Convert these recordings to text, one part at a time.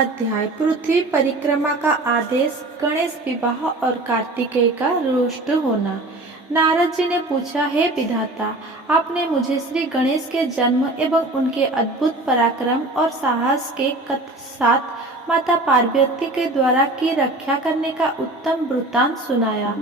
अध्याय पृथ्वी परिक्रमा का आदेश, गणेश विवाह और कार्तिकेय का रुष्ट होना। नारद जी ने पूछा, हे विधाता, आपने मुझे श्री गणेश के जन्म एवं उनके अद्भुत पराक्रम और साहस के साथ माता पार्वती के द्वारा की रक्षा करने का उत्तम वृत्तांत सुनाया।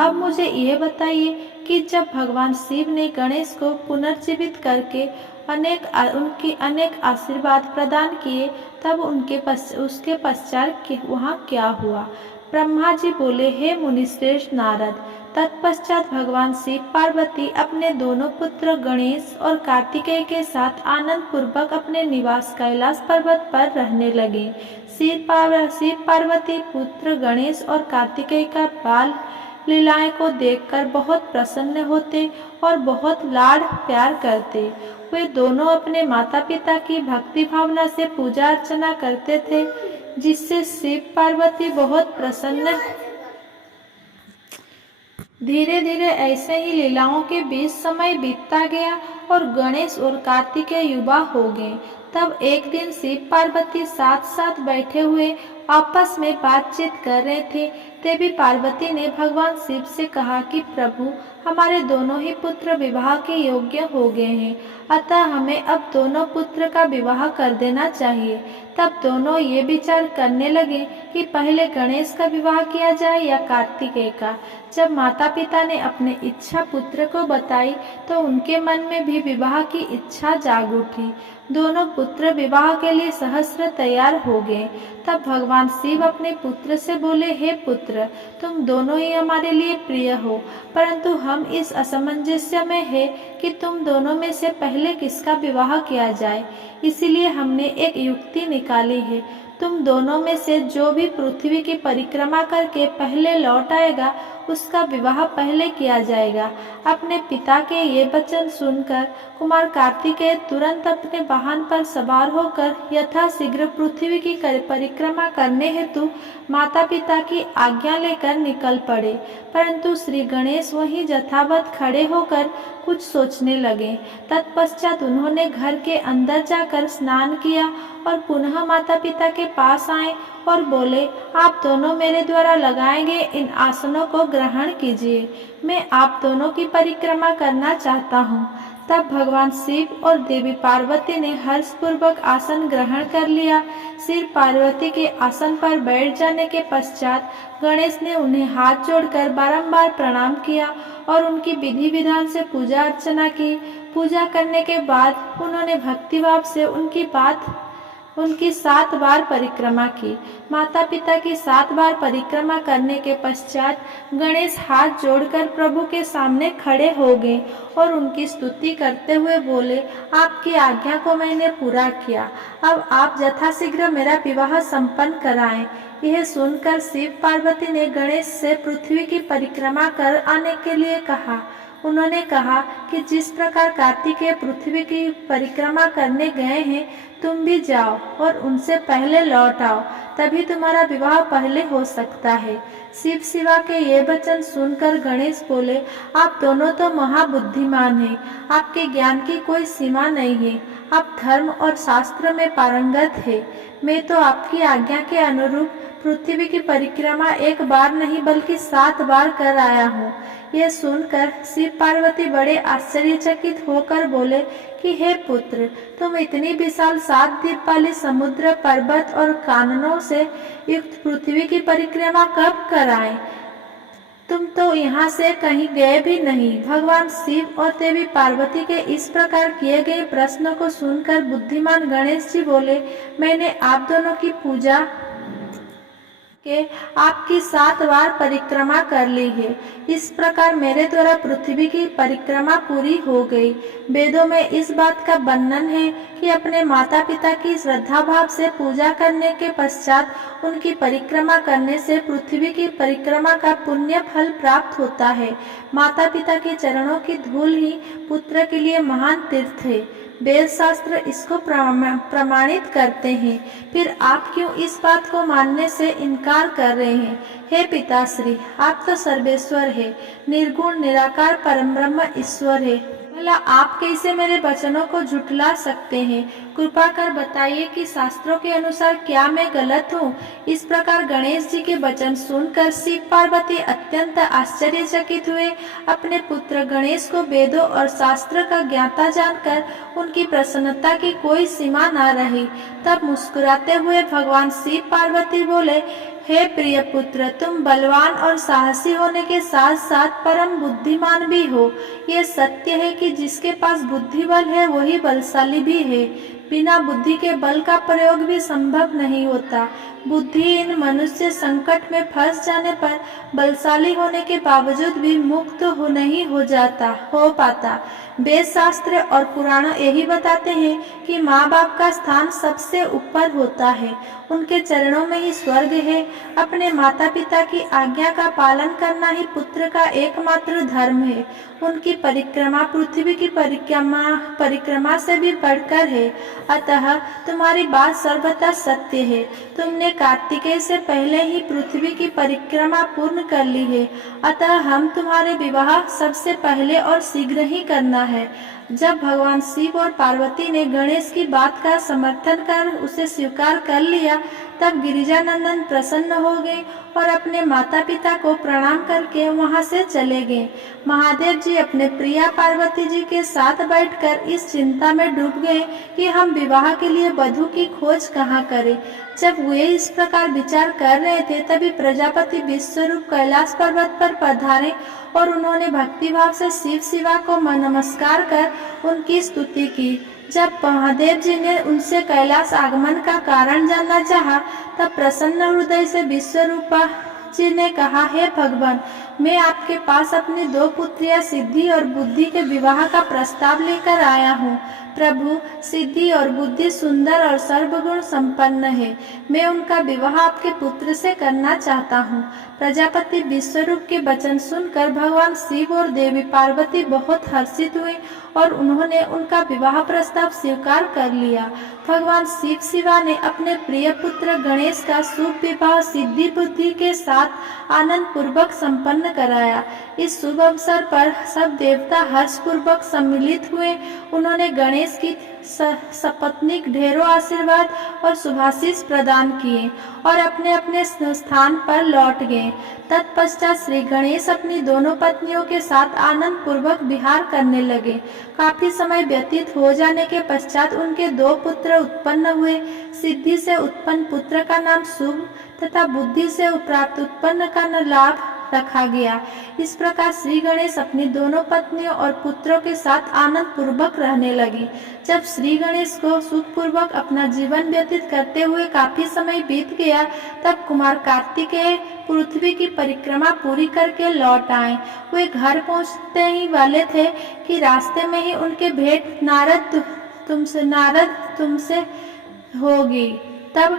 अब मुझे यह बताइए कि जब भगवान शिव ने गणेश को पुनर्जीवित करके उनकी अनेक आशीर्वाद प्रदान किए, तब उसके पश्चात वहाँ क्या हुआ? ब्रह्मा जी बोले, हे मुनिश्रेष्ठ नारद, तत्पश्चात भगवान शिव पार्वती अपने दोनों पुत्र गणेश और कार्तिकेय के साथ आनंद पूर्वक अपने निवास कैलाश पर्वत पर रहने लगे। शिव पार्वती पुत्र गणेश और कार्तिकेय का बाल लीलाएं को देखकर बहुत प्रसन्न होते और बहुत लाड प्यार करते। वे दोनों अपने माता पिता की भक्ति भावना से पूजा अर्चना करते थे, जिससे शिव पार्वती बहुत प्रसन्न। धीरे धीरे ऐसे ही लीलाओं के बीच समय बीतता गया और गणेश और कार्तिकेय युवा हो गए। तब एक दिन शिव पार्वती साथ साथ बैठे हुए आपस में बातचीत कर रहे थे। देवी पार्वती ने भगवान शिव से कहा कि प्रभु, हमारे दोनों ही पुत्र विवाह के योग्य हो गए हैं, अतः हमें अब दोनों पुत्र का विवाह कर देना चाहिए। तब दोनों ये विचार करने लगे कि पहले गणेश का विवाह किया जाए या कार्तिकेय का। जब माता पिता ने अपने इच्छा पुत्र को बताई तो उनके मन में भी विवाह की इच्छा जाग उठी। दोनों पुत्र विवाह के लिए सहस्र तैयार हो गए। तब भगवान शिव अपने पुत्र से बोले, हे पुत्र, तुम दोनों ही हमारे लिए प्रिय हो, परंतु हम इस असमंजस्य में है कि तुम दोनों में से पहले किसका विवाह किया जाए। इसीलिए हमने एक युक्ति निकाली है। तुम दोनों में से जो भी पृथ्वी की परिक्रमा करके पहले लौट आएगा, उसका विवाह पहले किया जाएगा। अपने पिता के ये वचन सुनकर कुमार कार्तिकेय तुरंत अपने वाहन पर सवार होकर यथाशीघ्र पृथ्वी की परिक्रमा करने हेतु माता पिता की आज्ञा लेकर निकल पड़े। परंतु श्री गणेश वहीं यथावत खड़े होकर कुछ सोचने लगे। तत्पश्चात उन्होंने घर के अंदर जाकर स्नान किया और पुनः माता पिता के पास आए और बोले, आप दोनों मेरे द्वारा लगाए गए इन आसनों को ग्रहण कीजिए। मैं आप दोनों की परिक्रमा करना चाहता हूँ। तब भगवान शिव और देवी पार्वती ने हर्षपूर्वक आसन ग्रहण कर लिया। शिव पार्वती के आसन पर बैठ जाने के पश्चात गणेश ने उन्हें हाथ जोड़कर बारंबार प्रणाम किया और उनकी विधि विधान से पूजा अर्चना की। पूजा करने के बाद उन्होंने भक्तिभाव से उनकी 7 बार परिक्रमा की। माता पिता की 7 बार परिक्रमा करने के पश्चात गणेश हाथ जोड़कर प्रभु के सामने खड़े हो गए और उनकी स्तुति करते हुए बोले, आपकी आज्ञा को मैंने पूरा किया। अब आप यथाशीघ्र मेरा विवाह संपन्न कराएं। यह सुनकर शिव पार्वती ने गणेश से पृथ्वी की परिक्रमा कर आने के लिए कहा। उन्होंने कहा कि जिस प्रकार कार्तिकेय पृथ्वी की परिक्रमा करने गए हैं, तुम भी जाओ और उनसे पहले लौट आओ, तभी तुम्हारा विवाह पहले हो सकता है। शिव शिवा के ये वचन सुनकर गणेश बोले, आप दोनों तो महाबुद्धिमान हैं, आपके ज्ञान की कोई सीमा नहीं है, आप धर्म और शास्त्र में पारंगत है। मैं तो आपकी आज्ञा के अनुरूप पृथ्वी की परिक्रमा एक बार नहीं बल्कि 7 बार कर आया हूँ। यह सुनकर शिव पार्वती बड़े आश्चर्यचकित होकर बोले कि हे पुत्र, तुम इतनी विशाल 7 द्वीप वाले समुद्र, पर्वत और काननों से युक्त पृथ्वी की परिक्रमा कब कराए? तुम तो यहाँ से कहीं गए भी नहीं। भगवान शिव और देवी पार्वती के इस प्रकार किए गए प्रश्नों को सुनकर बुद्धिमान गणेश जी बोले, मैंने आप दोनों की पूजा के आपकी 7 बार परिक्रमा कर ली है। इस प्रकार मेरे द्वारा पृथ्वी की परिक्रमा पूरी हो गई। वेदों में इस बात का वर्णन है कि अपने माता पिता की श्रद्धा भाव से पूजा करने के पश्चात उनकी परिक्रमा करने से पृथ्वी की परिक्रमा का पुण्य फल प्राप्त होता है। माता पिता के चरणों की धूल ही पुत्र के लिए महान तीर्थ है। वेद शास्त्र इसको प्रमाणित करते हैं। फिर आप क्यों इस बात को मानने से इनकार कर रहे हैं? हे पिताश्री, आप तो सर्वेश्वर है, निर्गुण निराकार परम ब्रह्म ईश्वर है। भला आप कैसे मेरे वचनों को झुठला सकते हैं? कृपा कर बताइए कि शास्त्रों के अनुसार क्या मैं गलत हूँ। इस प्रकार गणेश जी के वचन सुनकर शिव पार्वती अत्यंत आश्चर्यचकित हुए। अपने पुत्र गणेश को वेदों और शास्त्र का ज्ञाता जानकर उनकी प्रसन्नता की कोई सीमा न रही। तब मुस्कुराते हुए भगवान शिव पार्वती बोले, हे प्रिय पुत्र, तुम बलवान और साहसी होने के साथ साथ परम बुद्धिमान भी हो। ये सत्य है कि जिसके पास बुद्धि बल है वही बलशाली भी है। बिना बुद्धि के बल का प्रयोग भी संभव नहीं होता। बुद्धिहीन मनुष्य संकट में फंस जाने पर बलशाली होने के बावजूद भी मुक्त नहीं हो पाता। वेद शास्त्र और पुराण यही बताते हैं कि माँ बाप का स्थान सबसे ऊपर होता है। उनके चरणों में ही स्वर्ग है। अपने माता पिता की आज्ञा का पालन करना ही पुत्र का एकमात्र धर्म है। उनकी परिक्रमा पृथ्वी की परिक्रमा से भी बढ़कर है। अतः तुम्हारी बात सर्वथा सत्य है। तुमने कार्तिकेय से पहले ही पृथ्वी की परिक्रमा पूर्ण कर ली है। अतः हम तुम्हारे विवाह सबसे पहले और शीघ्र ही करना है। जब भगवान शिव और पार्वती ने गणेश की बात का समर्थन कर उसे स्वीकार कर लिया, तब गिरिजानंदन प्रसन्न हो गए और अपने माता पिता को प्रणाम करके वहां से चले गए। महादेव जी अपने प्रिया पार्वती जी के साथ बैठकर इस चिंता में डूब गए कि हम विवाह के लिए वधू की खोज कहाँ करें। जब वे इस प्रकार विचार कर रहे थे, तभी प्रजापति विश्वरूप कैलाश पर्वत पर पधारे और उन्होंने भक्तिभाव से शिव शिवा को नमस्कार कर उनकी स्तुति की। जब महादेव जी ने उनसे कैलाश आगमन का कारण जानना चाहा, तब प्रसन्न हृदय से विश्वरूपा जी ने कहा, हे भगवान, मैं आपके पास अपनी 2 पुत्रियां सिद्धि और बुद्धि के विवाह का प्रस्ताव लेकर आया हूँ। प्रभु, सिद्धि और बुद्धि सुंदर और सर्वगुण संपन्न है। मैं उनका विवाह आपके पुत्र से करना चाहता हूँ। प्रजापति विश्वरूप के वचन सुनकर भगवान शिव और देवी पार्वती बहुत हर्षित हुए और उन्होंने उनका विवाह प्रस्ताव स्वीकार कर लिया। भगवान शिव शिवा ने अपने प्रिय पुत्र गणेश का शुभ विवाह सिद्धि बुद्धि के साथ आनंद पूर्वक संपन्न कराया। इस शुभ अवसर पर सब देवता हर्ष पूर्वक सम्मिलित हुए। उन्होंने गणेश की सपत्नीक ढेरों आशीर्वाद और शुभाशीष प्रदान किए और अपने अपने स्थान पर लौट गए। तत्पश्चात श्री गणेश अपनी दोनों पत्नियों के साथ आनंद पूर्वक विहार करने लगे। काफी समय व्यतीत हो जाने के पश्चात उनके 2 पुत्र उत्पन्न हुए। सिद्धि से उत्पन्न पुत्र का नाम शुभ तथा बुद्धि से प्राप्त उत्पन्न का लाभ रखा गया। इस प्रकार श्री गणेश अपनी दोनों पत्नियों और पुत्रों के साथ आनंद पूर्वक रहने लगे। जब श्री गणेश को सुख पूर्वक अपना जीवन व्यतीत करते हुए काफी समय बीत गया, तब कुमार कार्तिकेय पृथ्वी की परिक्रमा पूरी करके लौट आए। वे घर पहुंचते ही वाले थे कि रास्ते में ही उनके भेंट नारद तुमसे होगी। तब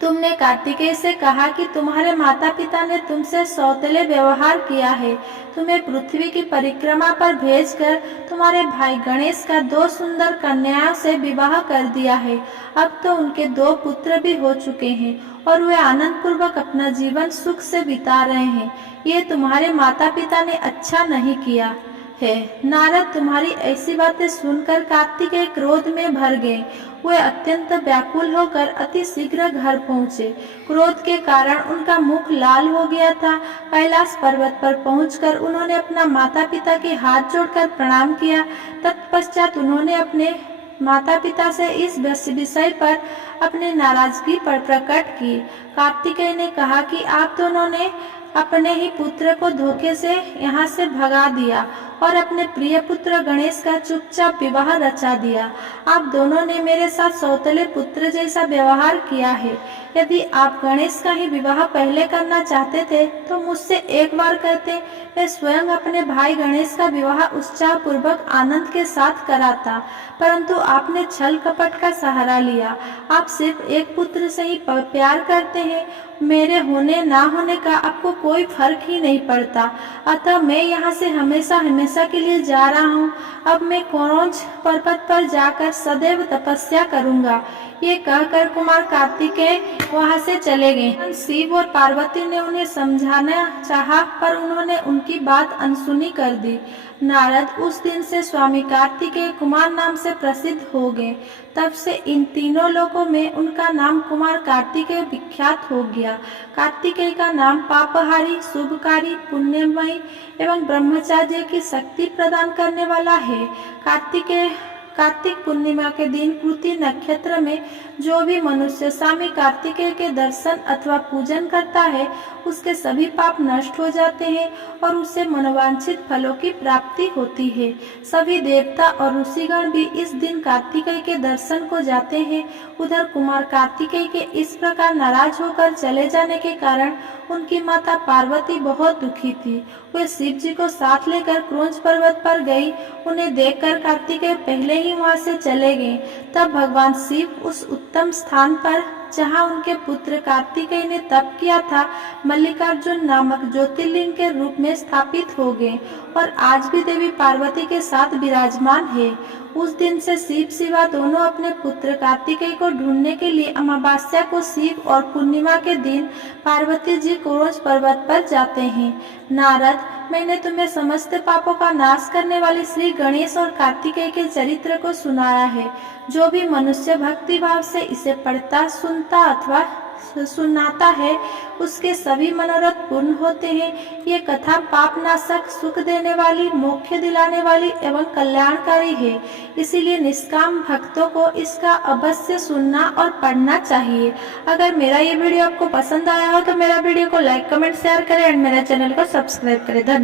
तुमने कार्तिकेय से कहा कि तुम्हारे माता पिता ने तुमसे सौतेले व्यवहार किया है। तुम्हें पृथ्वी की परिक्रमा पर भेजकर तुम्हारे भाई गणेश का 2 सुंदर कन्याओं से विवाह कर दिया है। अब तो उनके 2 पुत्र भी हो चुके हैं और वे आनंद पूर्वक अपना जीवन सुख से बिता रहे हैं। ये तुम्हारे माता पिता ने अच्छा नहीं किया है। नारद तुम्हारी ऐसी बातें सुनकर कार्तिकेय क्रोध में भर गए। वे अत्यंत व्याकुल होकर अति शीघ्र घर पहुँचे। क्रोध के कारण उनका मुख लाल हो गया था। कैलाश पर्वत पर पहुंचकर उन्होंने अपना माता पिता के हाथ जोड़कर प्रणाम किया। तत्पश्चात उन्होंने अपने माता पिता से इस विषय पर अपनी नाराजगी पर प्रकट की। कार्तिकेय ने कहा कि आप दोनों ने अपने ही पुत्र को धोखे से यहाँ से भगा दिया और अपने प्रिय पुत्र गणेश का चुपचाप विवाह रचा दिया। आप दोनों ने मेरे साथ सौतेले पुत्र जैसा व्यवहार किया है। यदि आप गणेश का ही विवाह पहले करना चाहते थे तो मुझसे एक बार कहते, मैं स्वयं अपने भाई गणेश का विवाह उत्साह पूर्वक आनंद के साथ कराता, परंतु आपने छल कपट का सहारा लिया। आप सिर्फ एक पुत्र से ही प्यार करते हैं। मेरे होने ना होने का आपको कोई फर्क ही नहीं पड़ता। अतः मैं यहाँ से हमेशा हमेशा के लिए जा रहा हूँ। अब मैं कोरोंच पर्वत पर जाकर सदैव तपस्या करूँगा। ये कहकर कुमार कार्तिकेय वहां से चले गए। शिव और पार्वती ने उन्हें समझाना चाहा, पर उन्होंने उनकी बात अनसुनी कर दी। नारद उस दिन से स्वामी कार्तिकेय कुमार नाम से प्रसिद्ध हो गए। तब से इन तीनों लोकों में उनका नाम कुमार कार्तिकेय विख्यात हो गया। कार्तिकेय का नाम पापहारी, शुभकारी, पुण्यमयी एवं ब्रह्मचर्य की शक्ति प्रदान करने वाला है। कार्तिक पूर्णिमा के दिन कृति नक्षत्र में जो भी मनुष्य स्वामी कार्तिकेय के दर्शन अथवा पूजन करता है, उसके सभी पाप नष्ट हो जाते हैं और उसे मनोवांछित फलों की प्राप्ति होती है। सभी देवता और ऋषिगण भी इस दिन कार्तिकेय के दर्शन को जाते हैं। उधर कुमार कार्तिकेय के इस प्रकार नाराज होकर चले जाने के कारण उनकी माता पार्वती बहुत दुखी थी। वे शिव जी को साथ लेकर क्रोंच पर्वत पर गई। उन्हें देखकर कार्तिकेय पहले ही वहां से चले गए। तब भगवान शिव उस उत्तम स्थान पर जहां उनके पुत्र कार्तिकेय ने तप किया था, मल्लिकार्जुन नामक ज्योतिर्लिंग के रूप में स्थापित हो गए और आज भी देवी पार्वती के साथ विराजमान है। उस दिन से शिव शिवा दोनों अपने पुत्र कार्तिकेय को ढूंढने के लिए अमावस्या को शिव और पूर्णिमा के दिन पार्वती जी क्रोंच पर्वत पर जाते हैं। नारद, मैंने तुम्हें समस्त पापों का नाश करने वाले श्री गणेश और कार्तिकेय के चरित्र को सुनाया है। जो भी मनुष्य भक्ति भाव से इसे पढ़ता, सुनता अथवा सुनाता है, उसके सभी मनोरथ पूर्ण होते हैं। ये कथा पाप नाशक, सुख देने वाली, मोक्ष दिलाने वाली एवं कल्याणकारी है। इसीलिए निष्काम भक्तों को इसका अवश्य सुनना और पढ़ना चाहिए। अगर मेरा ये वीडियो आपको पसंद आया हो तो मेरा वीडियो को लाइक, कमेंट, शेयर करें एंड मेरे चैनल को सब्सक्राइब करें। धन्यवाद।